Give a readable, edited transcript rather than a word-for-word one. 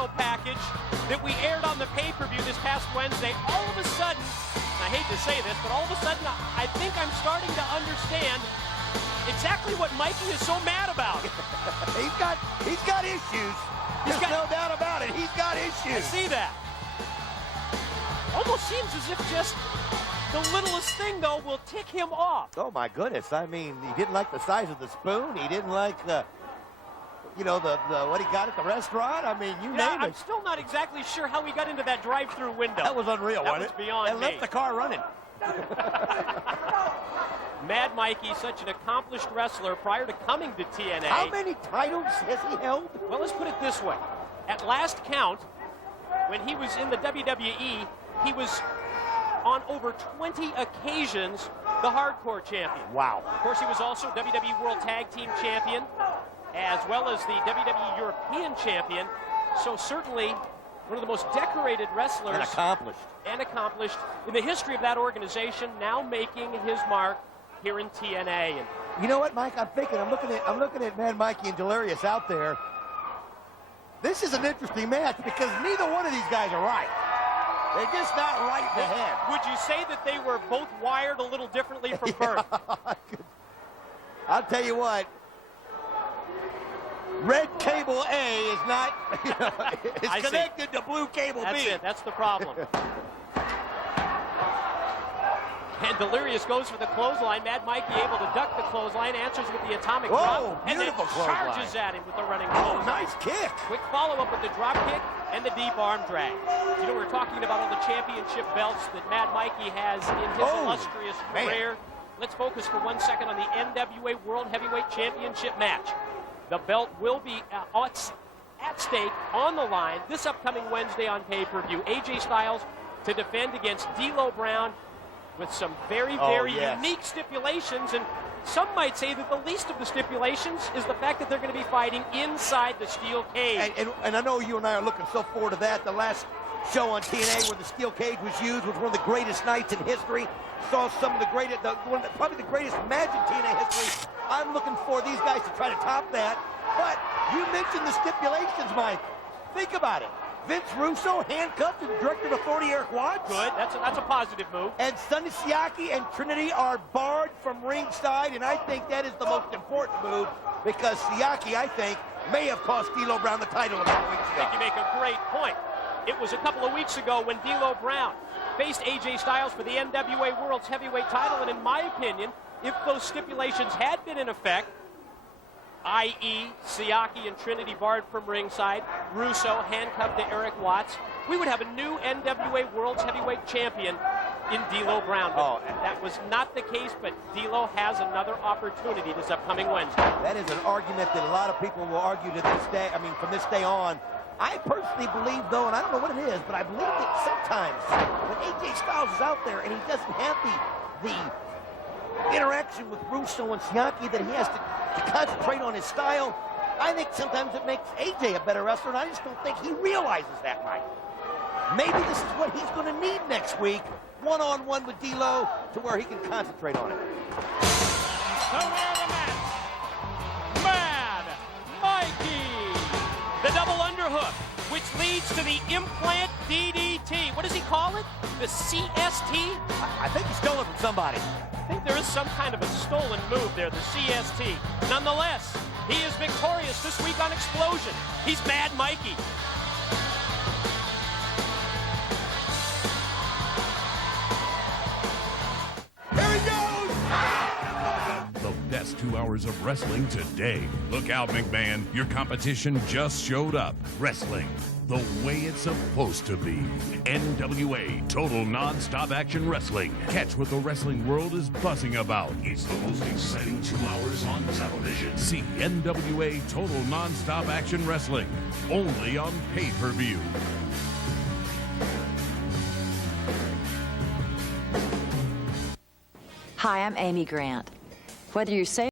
video package that we aired on the pay-per-view this past Wednesday, all of a sudden, I hate to say this, but all of a sudden I think I'm starting to understand exactly what Mikey is so mad about. He's got issues. There's no doubt about it. He's got issues. I see that. Almost seems as if just the littlest thing, though, will tick him off. Oh, my goodness. I mean, he didn't like the size of the spoon. He didn't like the, you know, the what he got at the restaurant. I mean, you name it. I'm still not exactly sure how he got into that drive-through window. That was unreal, that wasn't was beyond and me. left the car running. Mad Mikey, such an accomplished wrestler prior to coming to TNA. How many titles has he held? Well, let's put it this way. At last count, when he was in the WWE, he was on over 20 occasions the Hardcore Champion. Wow. Of course, he was also WWE World Tag Team Champion, as well as the WWE European Champion. So certainly one of the most decorated wrestlers. And accomplished in the history of that organization, now making his mark here in TNA. And you know what, Mike? I'm looking at Mad Mikey and Delirious out there. This is an interesting match because neither one of these guys are right. They're just not right in the head. Would you say that they were both wired a little differently from birth? I'll tell you what. Red cable A is not, it's connected to blue cable B. That's it. That's the problem. And Delirious goes for the clothesline. Mad Mikey able to duck the clothesline, answers with the atomic drop, and then charges at him with the running clothesline. Nice kick. Quick follow-up with the drop kick and the deep arm drag. You know, we're talking about all the championship belts that Mad Mikey has in his illustrious career. Let's focus for 1 second on the NWA World Heavyweight Championship match. The belt will be at stake, on the line, this upcoming Wednesday on pay-per-view. AJ Styles to defend against D'Lo Brown with some very unique stipulations, and some might say that the least of the stipulations is the fact that they're going to be fighting inside the steel cage. And I know you and I are looking so forward to that. The last show on TNA where the steel cage was used was one of the greatest nights in history. Saw some of the greatest, probably the greatest match in TNA history. I'm looking for these guys to try to top that. But you mentioned the stipulations, Mike. Think about it. Vince Russo handcuffed to the director of authority, Eric Watts. Good. That's a positive move. And Sonny Siaki and Trinity are barred from ringside, and I think that is the most important move because Siaki, I think, may have cost D'Lo Brown the title a couple weeks ago. I think you make a great point. It was a couple of weeks ago when D'Lo Brown faced AJ Styles for the NWA World's Heavyweight title, and in my opinion, if those stipulations had been in effect, i.e. Siaki and Trinity barred from ringside, Russo handcuffed to Eric Watts, we would have a new NWA World's Heavyweight Champion in D'Lo Brown. That was not the case, but D'Lo has another opportunity this upcoming Wednesday. That is an argument that a lot of people will argue to this day, from this day on. I personally believe, though, and I don't know what it is, but I believe that sometimes when AJ Styles is out there and he doesn't have the interaction with Russo and Siaki, that he has to concentrate on his style, I think sometimes it makes AJ a better wrestler, and I just don't think he realizes that, Mike. Maybe this is what he's going to need next week, one-on-one with D'Lo, to where he can concentrate on it. So where the match, Mad Mikey, the double underhook, which leads to the implant DDT. What does he call it? The CST? I think he stole it from somebody. I think there is some kind of a stolen move there, the CST. Nonetheless, he is victorious this week on Xplosion. He's Mad Mikey. Here he goes! The best 2 hours of wrestling today. Look out, McMahon. Your competition just showed up. Wrestling the way it's supposed to be. NWA, total non-stop action wrestling. Catch what the wrestling world is buzzing about. It's the most exciting 2 hours on television. See NWA, total non-stop action wrestling. Only on pay-per-view. Hi, I'm Amy Grant. Whether you say